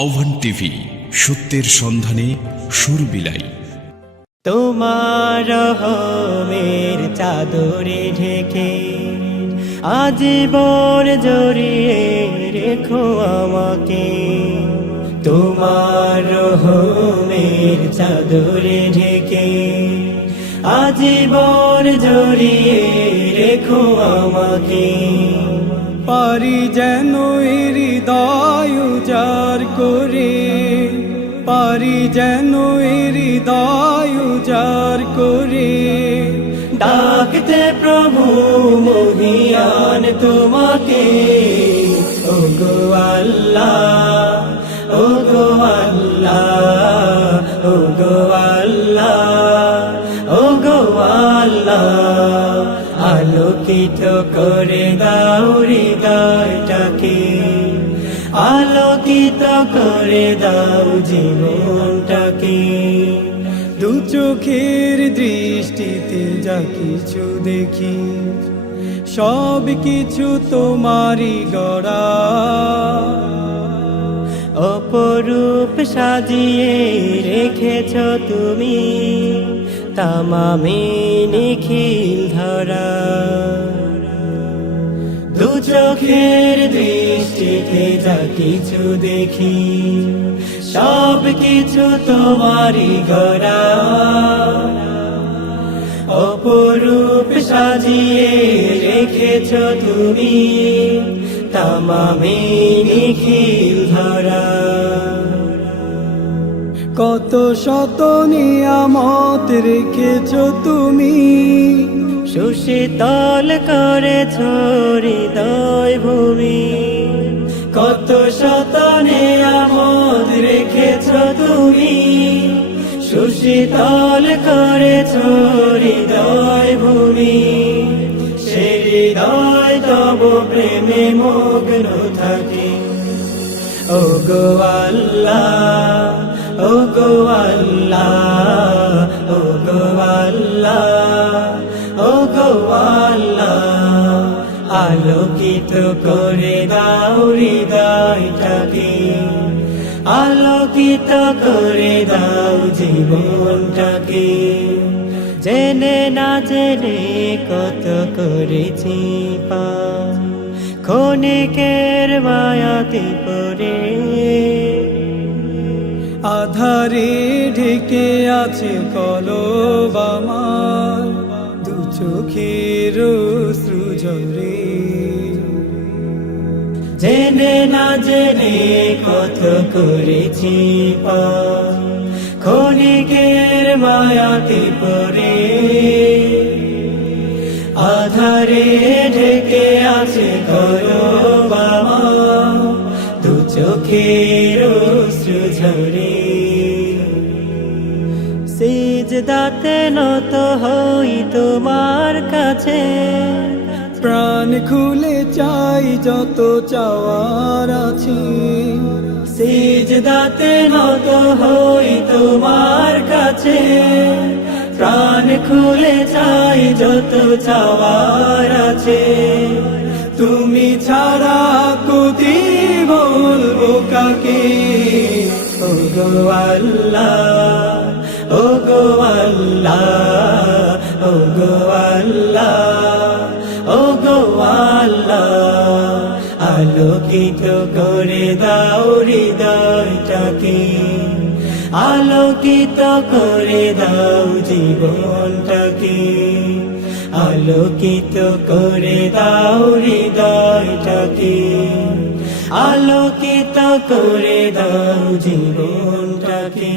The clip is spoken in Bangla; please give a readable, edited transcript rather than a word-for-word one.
আহ্বান টিভি, সত্যের সন্ধানে সুর বিলাই। তোমার রহমের চাদরে ঢেকে আজীবন জড়িয়ে রেখো আমাকে। তোমার রহমের চাদরে ঢেকে আজীবন জড়িয়ে রেখো আমাকে। পারি যেন হৃদয় উজাড় করে, পারি যেন হৃদয় উজাড় করে ডাকতে প্রভু মহিয়ান তোমাকে। ও গো আল্লাহ, ও গো আল্লাহ, ও গো আল্লাহ, ও গো আল্লাহ, আলোকিত করে দাও হৃদয়টাকে, আলোকিত করে দাও জীবনটাকে। দু চোখের দৃষ্টিতে যা কিছু দেখি সব কিছু তোমারই গড়া। অপরূপ সাজিয়ে রেখেছ তুমি তামামে নিখিল ধরা। দু চোখের দৃষ্টিতে যা কিছু দেখি সব কিছু তোমারই গড়া। অপরূপ সাজিয়ে রেখেছ তুমি তামামে নিখিল ধরা। কত শত নিয়ামত রেখেছ তুমি, সুশীতল করেছ হৃদয় ভূমি। কত শত নিয়ামত রেখেছ তুমি, সুশীতল করেছ হৃদয় ভূমি। সে হৃদয় তব প্রেমে মগ্ন থাকে। ও গো আল্লাহ, ও গো আল্লাহ, ও গো আল্লাহ, ও গো আল্লাহ, আলোকিত করে দাও হৃদয়টাকে, আলোকিত করে দাও জীবনটাকে। জেনে না জেনে কত করেছি পাপ, ক্ষণিকের মায়াতে পড়ে। আধারে ঢেকে আছে কলব আমার, দু চোখের অশ্রু ঝরে। জেনে না জেনে কত করেছি পাপ, ক্ষণিকের মায়াতে পড়ে। আধারে ঢেকে আছে কলব আমার, দু চোখের অশ্রু ঝরে। সিজদাতে নত হই তোমার কাছে, প্রাণ খুলে চাই যত চাওয়ার আছে। সিজদাতে নত হই তোমার কাছে, প্রাণ খুলে চাই যত চাওয়ার আছে। তুমি ছাড়া কুতি বলবো কাকে। ও গো আল্লাহ, ও গো আল্লাহ, ও গো আল্লাহ, ও গো আল্লাহ, আলোকিত করে দাও হৃদয়টাকে, আলোকিত করে দাও জীবনটাকে, আলোকিত করে দাও হৃদয়টাকে, আলোকিত করে দাও জীবনটাকে।